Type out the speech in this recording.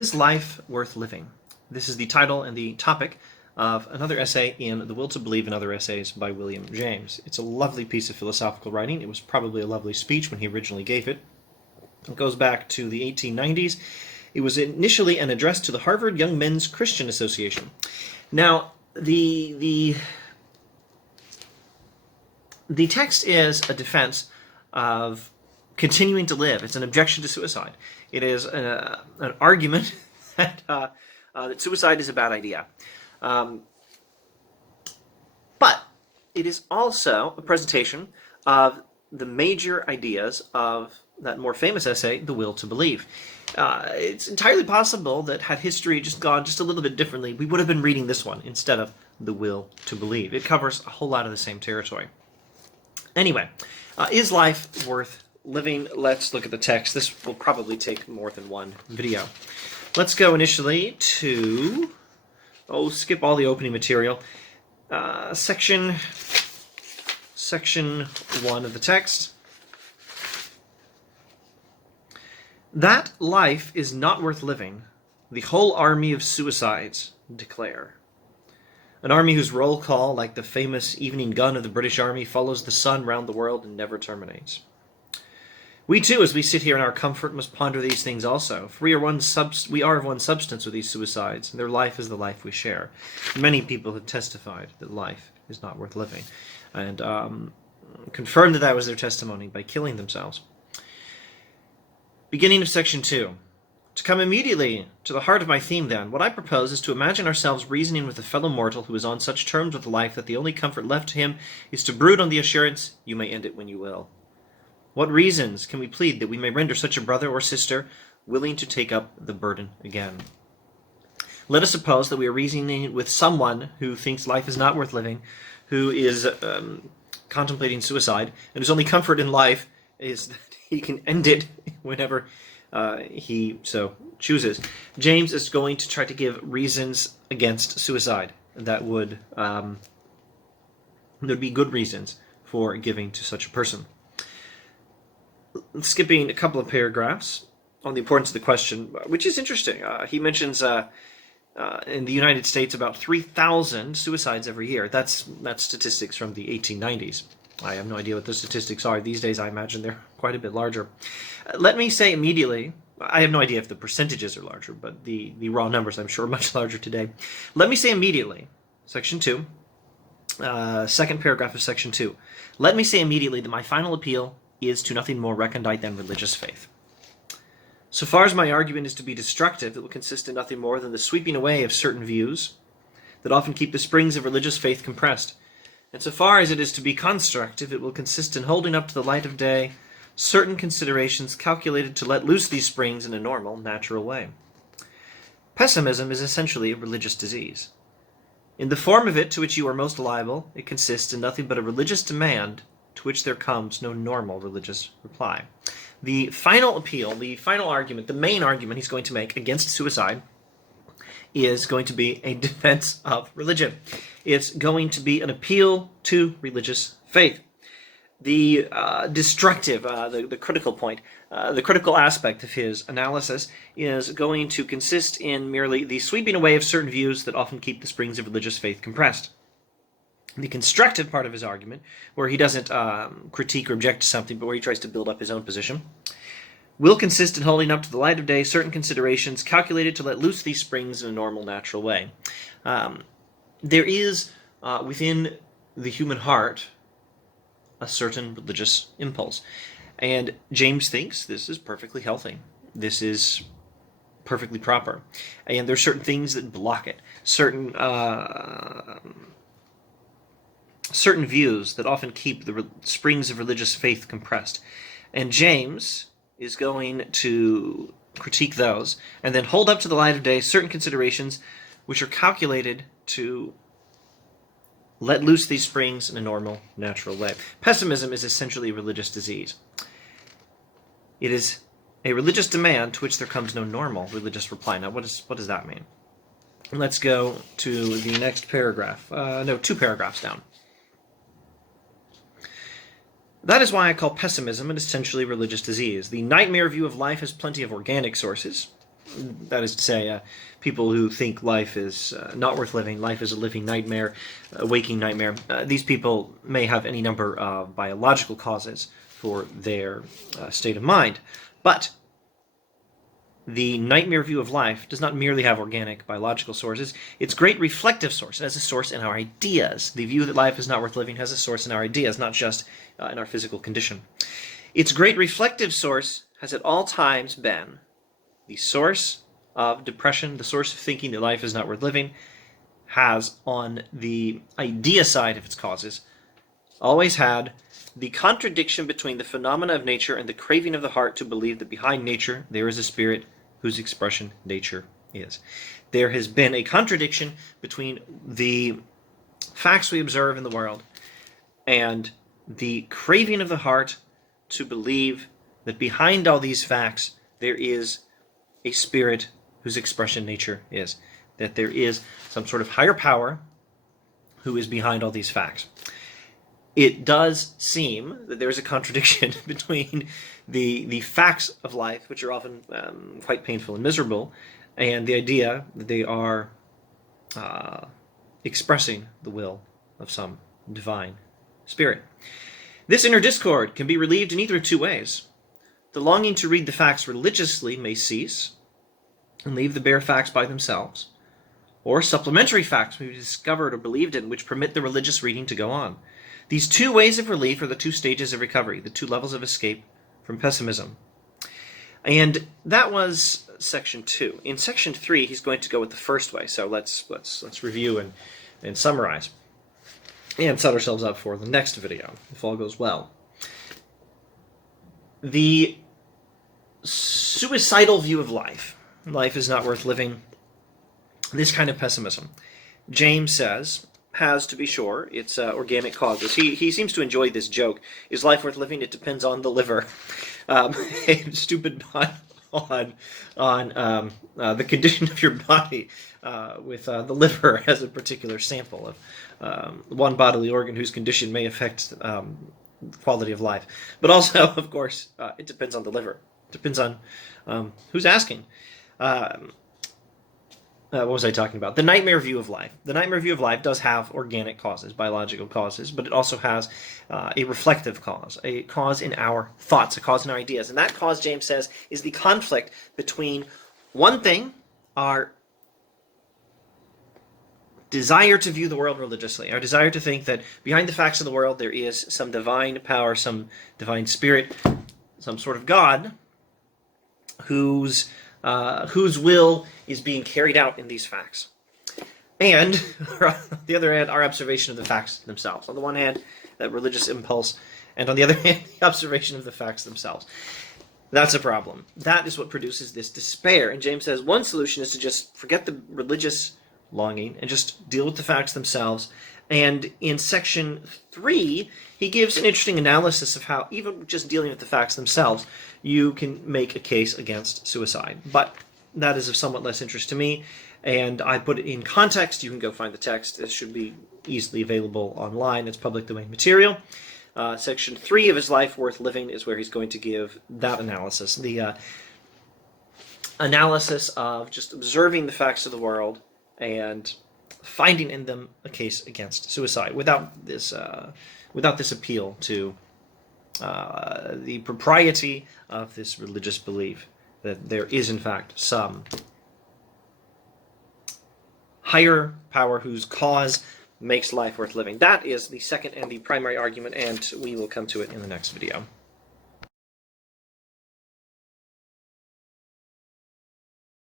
Is life worth living? This is the title and the topic of another essay in The Will to Believe and Other Essays by William James. It's a lovely piece of philosophical writing. It was probably a lovely speech when he originally gave it. It goes back to the 1890s. It was initially an address to the Harvard Young Men's Christian Association. Now, the text is a defense of continuing to live. It's an objection to suicide. It is an argument that suicide is a bad idea. But it is also a presentation of the major ideas of that more famous essay, The Will to Believe. It's entirely possible that had history just gone just a little bit differently, we would have been reading this one instead of The Will to Believe. It covers a whole lot of the same territory. Anyway, is life worth living? Let's look at the text. This will probably take more than one video. Let's go initially to, skip all the opening material. Section 1 of the text. That life is not worth living, the whole army of suicides declare. An army whose roll call, like the famous evening gun of the British Army, follows the sun round the world and never terminates. We too, as we sit here in our comfort, must ponder these things also, for we are of one substance with these suicides, and their life is the life we share. Many people have testified that life is not worth living, and confirmed that was their testimony by killing themselves. Beginning of section 2. To come immediately to the heart of my theme, then, what I propose is to imagine ourselves reasoning with a fellow mortal who is on such terms with life that the only comfort left to him is to brood on the assurance, you may end it when you will. What reasons can we plead that we may render such a brother or sister willing to take up the burden again? Let us suppose that we are reasoning with someone who thinks life is not worth living, who is contemplating suicide, and whose only comfort in life is that he can end it whenever he so chooses. James is going to try to give reasons against suicide that would there'd be good reasons for giving to such a person. Skipping a couple of paragraphs on the importance of the question, which is interesting. He mentions in the United States about 3,000 suicides every year. That's statistics from the 1890s. I have no idea what the statistics are these days. I imagine they're quite a bit larger. Let me say immediately, I have no idea if the percentages are larger, but the raw numbers, I'm sure, are much larger today. Let me say immediately, section 2, second paragraph of section 2. Let me say immediately that my final appeal is to nothing more recondite than religious faith. So far as my argument is to be destructive, it will consist in nothing more than the sweeping away of certain views that often keep the springs of religious faith compressed. And so far as it is to be constructive, it will consist in holding up to the light of day certain considerations calculated to let loose these springs in a normal, natural way. Pessimism is essentially a religious disease. In the form of it to which you are most liable, it consists in nothing but a religious demand to which there comes no normal religious reply. The final appeal, the final argument, the main argument he's going to make against suicide is going to be a defense of religion. It's going to be an appeal to religious faith. The destructive, the critical point, the critical aspect of his analysis is going to consist in merely the sweeping away of certain views that often keep the springs of religious faith compressed. The constructive part of his argument, where he doesn't critique or object to something, but where he tries to build up his own position, will consist in holding up to the light of day certain considerations calculated to let loose these springs in a normal, natural way. There is, within the human heart, a certain religious impulse. And James thinks this is perfectly healthy. This is perfectly proper. And there are certain things that block it. Certain views that often keep the springs of religious faith compressed. And James is going to critique those, and then hold up to the light of day certain considerations which are calculated to let loose these springs in a normal, natural way. Pessimism is essentially a religious disease. It is a religious demand to which there comes no normal religious reply. Now, what does that mean? Let's go to the next paragraph. 2 paragraphs down. That is why I call pessimism an essentially religious disease. The nightmare view of life has plenty of organic sources. That is to say, people who think life is not worth living, life is a living nightmare, a waking nightmare. These people may have any number of biological causes for their state of mind. But the nightmare view of life does not merely have organic biological sources. Its great reflective source. It has a source in our ideas. The view that life is not worth living has a source in our ideas, not just in our physical condition. Its great reflective source has at all times been the source of depression, the source of thinking that life is not worth living, has, on the idea side of its causes, always had the contradiction between the phenomena of nature and the craving of the heart to believe that behind nature there is a spirit whose expression nature is. There has been a contradiction between the facts we observe in the world and the craving of the heart to believe that behind all these facts there is a spirit whose expression nature is. That there is some sort of higher power who is behind all these facts. It does seem that there is a contradiction between the facts of life, which are often quite painful and miserable, and the idea that they are expressing the will of some divine spirit. This inner discord can be relieved in either of two ways. The longing to read the facts religiously may cease and leave the bare facts by themselves, or supplementary facts may be discovered or believed in which permit the religious reading to go on. These two ways of relief are the two stages of recovery, the two levels of escape from pessimism. And that was section 2. In section 3, he's going to go with the first way. So let's review and summarize and set ourselves up for the next video, if all goes well. The suicidal view of life. Life is not worth living. This kind of pessimism, James says, has, to be sure, its organic causes. He seems to enjoy this joke. Is life worth living? It depends on the liver. A stupid pun on the condition of your body, with the liver as a particular sample of one bodily organ whose condition may affect quality of life. But also, of course, it depends on the liver. It depends on who's asking. What was I talking about? The nightmare view of life. The nightmare view of life does have organic causes, biological causes, but it also has a reflective cause, a cause in our thoughts, a cause in our ideas. And that cause, James says, is the conflict between one thing, our desire to view the world religiously, our desire to think that behind the facts of the world there is some divine power, some divine spirit, some sort of God whose will is being carried out in these facts. And, on the other hand, our observation of the facts themselves. On the one hand, that religious impulse, and on the other hand, the observation of the facts themselves. That's a problem. That is what produces this despair. And James says one solution is to just forget the religious longing and just deal with the facts themselves. And in section 3, he gives an interesting analysis of how, even just dealing with the facts themselves, you can make a case against suicide. But that is of somewhat less interest to me, and I put it in context. You can go find the text. This should be easily available online. It's public domain material. Section 3 of his Life Worth Living is where he's going to give that analysis. The analysis of just observing the facts of the world and finding in them a case against suicide without this appeal to the propriety of this religious belief that there is in fact some higher power whose cause makes life worth living. That is the second and the primary argument, and we will come to it in the next video.